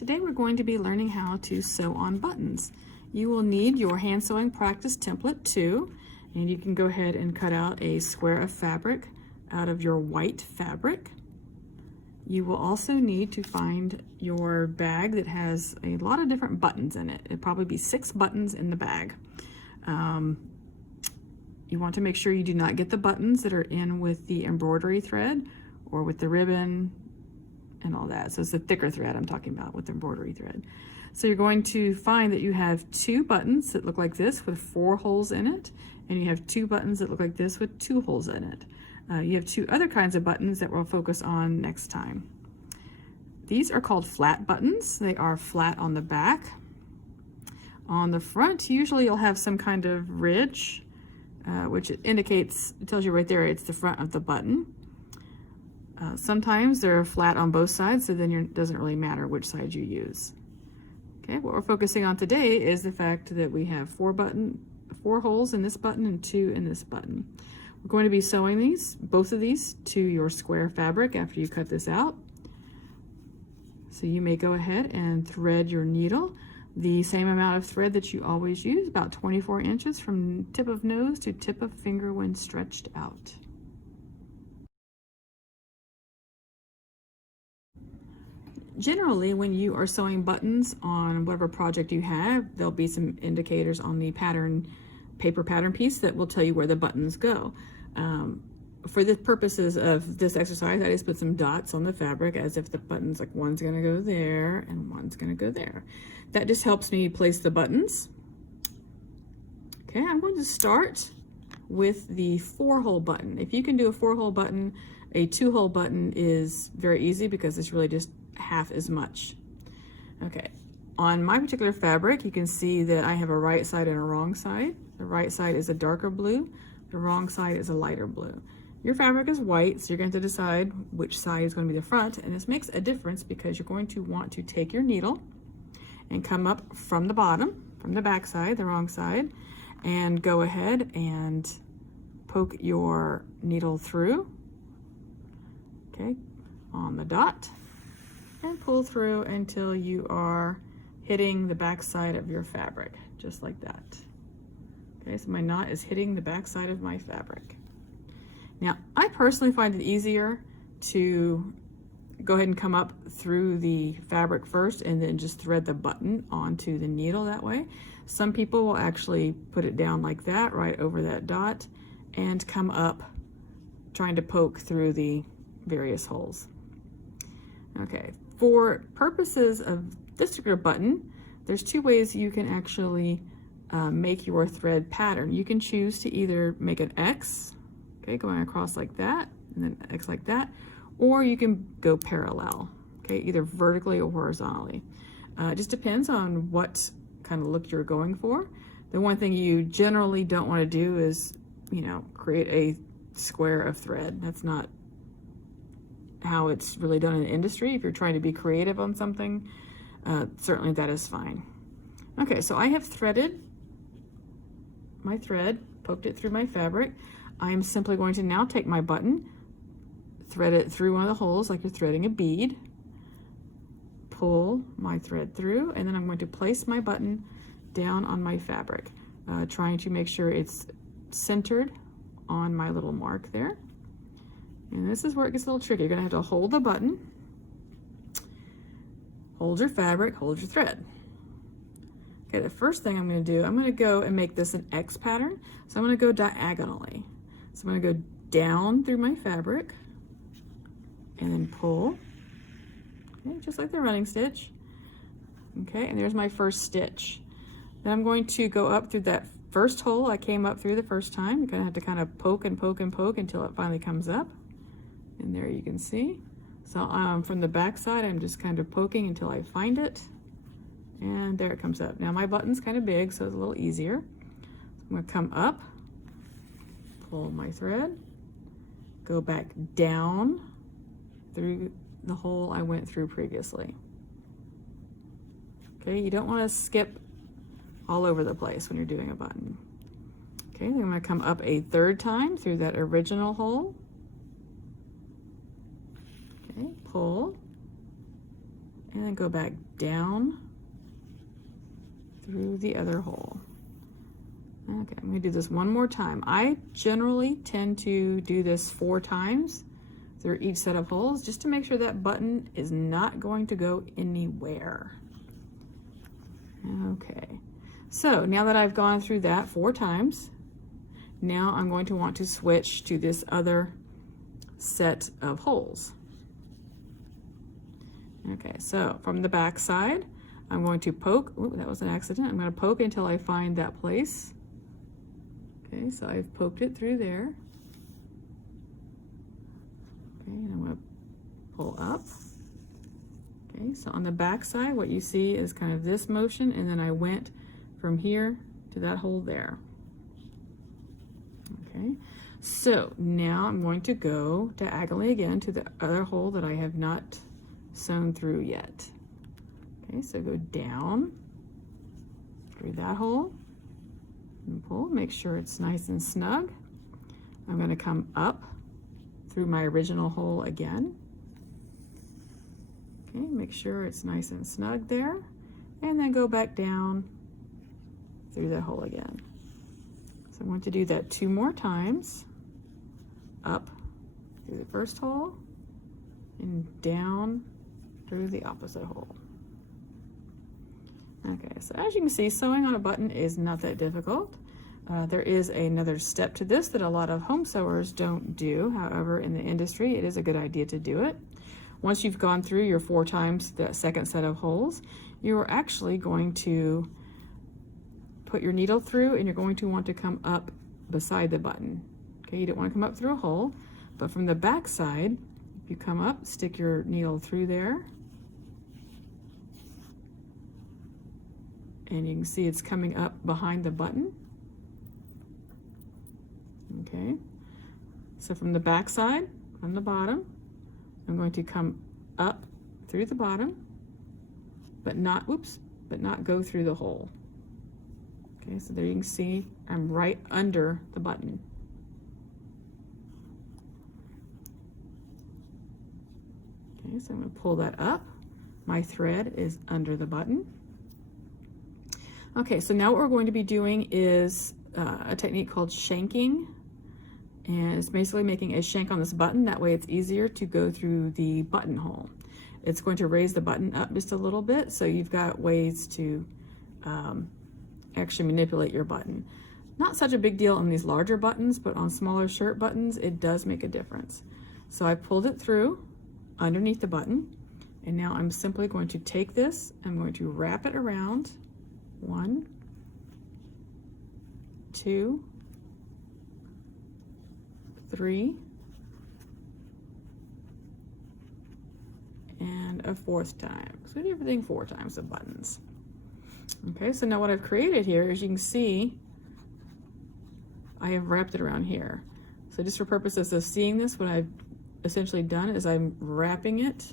Today we're going to be learning how to sew on buttons. You will need your hand sewing practice template too, and you can go ahead and cut out a square of fabric out of your white fabric. You will also need to find your bag that has a lot of different buttons in it. It'll probably be 6 buttons in the bag. You want to make sure you do not get the buttons that are in with the embroidery thread or with the ribbon and all that. So it's the thicker thread I'm talking about with the embroidery thread. So you're going to find that you have 2 buttons that look like this with 4 holes in it, and you have 2 buttons that look like this with 2 holes in it. You have 2 other kinds of buttons that we'll focus on next time. These are called flat buttons. They are flat on the back. On the front, usually you'll have some kind of ridge, which indicates, it tells you right there, it's the front of the button. Sometimes they're flat on both sides, so then it doesn't really matter which side you use. Okay, what we're focusing on today is the fact that we have 4 holes in this button and 2 in this button. We're going to be sewing both of these to your square fabric after you cut this out. So you may go ahead and thread your needle the same amount of thread that you always use, about 24 inches from tip of nose to tip of finger when stretched out. Generally, when you are sewing buttons on whatever project you have, there'll be some indicators on the paper pattern piece that will tell you where the buttons go. For the purposes of this exercise, I just put some dots on the fabric as if the buttons, like one's gonna go there and one's gonna go there. That just helps me place the buttons. Okay, I'm going to start with the 4-hole button. If you can do a 4-hole button, a 2-hole button is very easy because it's really just half as much. Okay, on my particular fabric, you can see that I have a right side and a wrong side. The right side is a darker blue, the wrong side is a lighter blue. Your fabric is white, so you're going to decide which side is going to be the front, and this makes a difference because you're going to want to take your needle and come up from the bottom, from the back side, the wrong side, and go ahead and poke your needle through, okay, on the dot, and pull through until you are hitting the back side of your fabric, just like that. Okay, so my knot is hitting the back side of my fabric. Now, I personally find it easier to go ahead and come up through the fabric first and then just thread the button onto the needle that way. Some people will actually put it down like that, right over that dot, and come up trying to poke through the various holes. Okay, for purposes of this particular button, there's 2 ways you can actually make your thread pattern. You can choose to either make an X, okay, going across like that, and then X like that, or you can go parallel, okay, either vertically or horizontally. It just depends on what kind of look you're going for. The one thing you generally don't want to do is, you know, create a square of thread. That's not how it's really done in the industry. If you're trying to be creative on something, certainly that is fine. Okay, so I have threaded my thread, poked it through my fabric. I am simply going to now take my button, thread it through one of the holes like you're threading a bead, pull my thread through, and then I'm going to place my button down on my fabric, trying to make sure it's centered on my little mark there. And this is where it gets a little tricky. You're gonna have to hold the button, hold your fabric, hold your thread. Okay, the first thing I'm gonna do, I'm gonna go and make this an X pattern. So I'm gonna go diagonally. So I'm gonna go down through my fabric and then pull, okay, just like the running stitch. Okay, and there's my first stitch. Then I'm going to go up through that first hole I came up through the first time. You're gonna have to kind of poke and poke and poke until it finally comes up. And there you can see. So from the back side, I'm just kind of poking until I find it. And there it comes up. Now my button's kind of big, so it's a little easier. So I'm gonna come up, pull my thread, go back down through the hole I went through previously. Okay, you don't wanna skip all over the place when you're doing a button. Okay, then I'm gonna come up a 3rd time through that original hole. Okay, pull, and then go back down through the other hole. Okay, I'm gonna do this one more time. I generally tend to do this 4 times through each set of holes just to make sure that button is not going to go anywhere. Okay, so now that I've gone through that 4 times, now I'm going to want to switch to this other set of holes. Okay, so from the back side, I'm going to poke. Ooh, that was an accident. I'm going to poke until I find that place. Okay, so I've poked it through there. Okay, and I'm going to pull up. Okay, so on the back side, what you see is kind of this motion, and then I went from here to that hole there. Okay, so now I'm going to go diagonally again to the other hole that I have not sewn through yet. Okay, so go down through that hole and pull, make sure it's nice and snug. I'm going to come up through my original hole again. Okay, make sure it's nice and snug there, and then go back down through that hole again. So I want to do that 2 more times, up through the first hole and down through the opposite hole. Okay, so as you can see, sewing on a button is not that difficult. There is another step to this that a lot of home sewers don't do. However, in the industry, it is a good idea to do it. Once you've gone through your 4 times the second set of holes, you are actually going to put your needle through, and you're going to want to come up beside the button. Okay, you don't want to come up through a hole, but from the back side, if you come up, stick your needle through there, and you can see it's coming up behind the button. Okay, so from the back side, from the bottom, I'm going to come up through the bottom, but not go through the hole. Okay, so there you can see I'm right under the button. Okay, so I'm going to pull that up. My thread is under the button. Okay, so now what we're going to be doing is a technique called shanking. And it's basically making a shank on this button. That way it's easier to go through the buttonhole. It's going to raise the button up just a little bit, so you've got ways to actually manipulate your button. Not such a big deal on these larger buttons, but on smaller shirt buttons, it does make a difference. So I pulled it through underneath the button, and now I'm simply going to take this, I'm going to wrap it around. 1, 2, 3, and a 4th time. So we do everything 4 times the buttons. Okay, so now what I've created here, as you can see, I have wrapped it around here. So just for purposes of seeing this, what I've essentially done is I'm wrapping it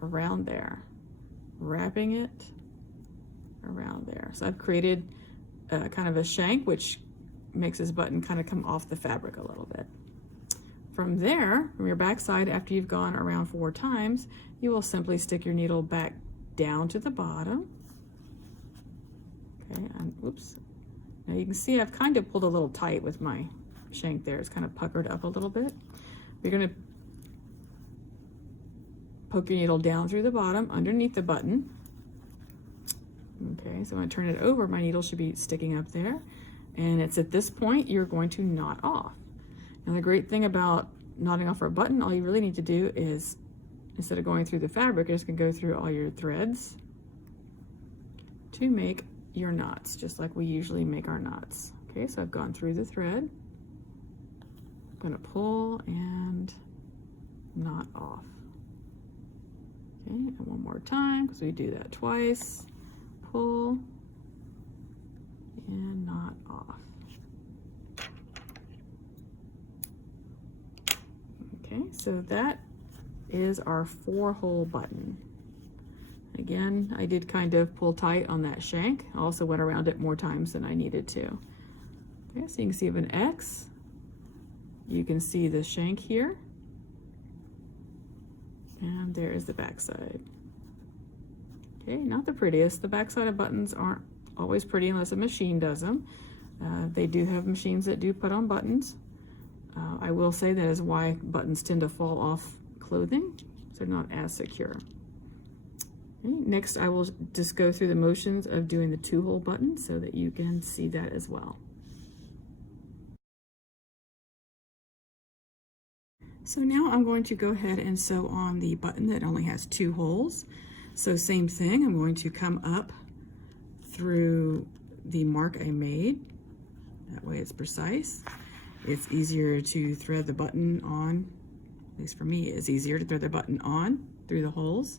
around there, wrapping it around there. So I've created kind of a shank, which makes this button kind of come off the fabric a little bit. From there, from your back side, after you've gone around 4 times, you will simply stick your needle back down to the bottom. Okay, and oops. Now you can see I've kind of pulled a little tight with my shank there. It's kind of puckered up a little bit. You're going to poke your needle down through the bottom underneath the button. Okay, so when I turn it over, my needle should be sticking up there. And it's at this point you're going to knot off. Now the great thing about knotting off for a button, all you really need to do is, instead of going through the fabric, you're just going to go through all your threads to make your knots, just like we usually make our knots. Okay, so I've gone through the thread. I'm going to pull and knot off. Okay, and one more time, because we do that twice. Pull and knot off. Okay, so that is our 4-hole button. Again, I did kind of pull tight on that shank. I also went around it more times than I needed to. Okay, so you can see of an X. You can see the shank here. And there is the back side. Okay, not the prettiest. The backside of buttons aren't always pretty unless a machine does them. They do have machines that do put on buttons. I will say that is why buttons tend to fall off clothing, so they're not as secure. Okay, next, I will just go through the motions of doing the 2-hole button so that you can see that as well. So now I'm going to go ahead and sew on the button that only has 2 holes. So same thing, I'm going to come up through the mark I made. That way it's precise. It's easier to thread the button on, at least for me, it's easier to thread the button on through the holes.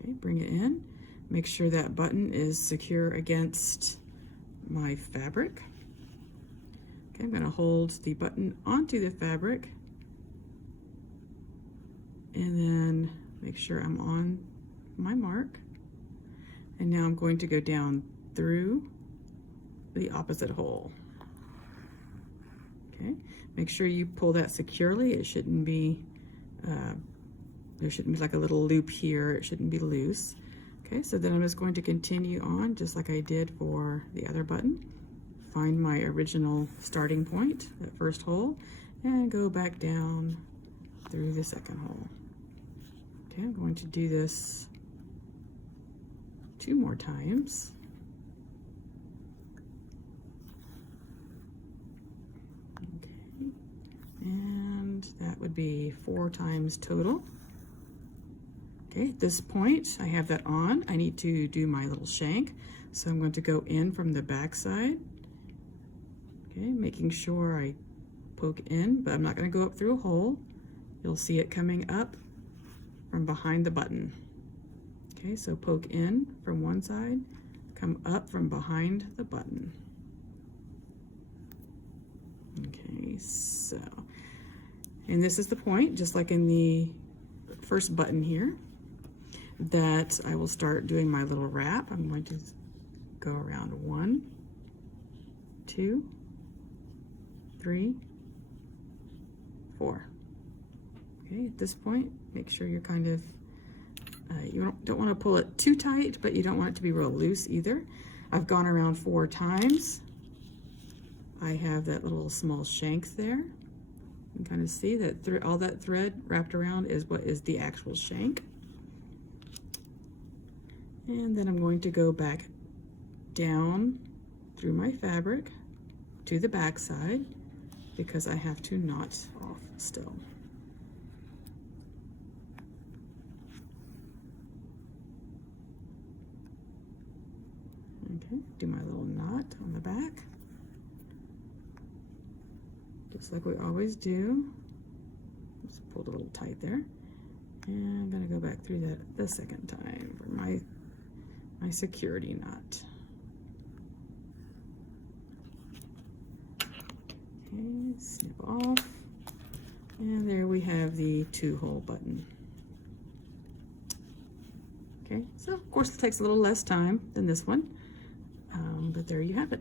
Okay, bring it in. Make sure that button is secure against my fabric. Okay, I'm going to hold the button onto the fabric and then make sure I'm on my mark. And now I'm going to go down through the opposite hole. Okay, make sure you pull that securely. It shouldn't be, there shouldn't be like a little loop here. It shouldn't be loose. Okay, so then I'm just going to continue on just like I did for the other button. Find my original starting point, that first hole, and go back down through the second hole. Okay, I'm going to do this 2 more times. Okay, and that would be 4 times total. Okay, at this point, I have that on. I need to do my little shank. So I'm going to go in from the back side. Okay, making sure I poke in, but I'm not going to go up through a hole. You'll see it coming up from behind the button. Okay, so poke in from one side, come up from behind the button. Okay, so, and this is the point, just like in the first button here, that I will start doing my little wrap. I'm going to go around 1, 2, 3, 4. Okay, at this point, make sure you're kind of, you don't want to pull it too tight, but you don't want it to be real loose either. I've gone around 4 times. I have that little small shank there. You can kind of see that all that thread wrapped around is what is the actual shank. And then I'm going to go back down through my fabric to the back side because I have to knot off still. Okay, do my little knot on the back, just like we always do. Just pulled a little tight there. And I'm gonna go back through that the second time for my security knot. Okay, snip off. And there we have the 2-hole button. Okay, so of course it takes a little less time than this one, but there you have it.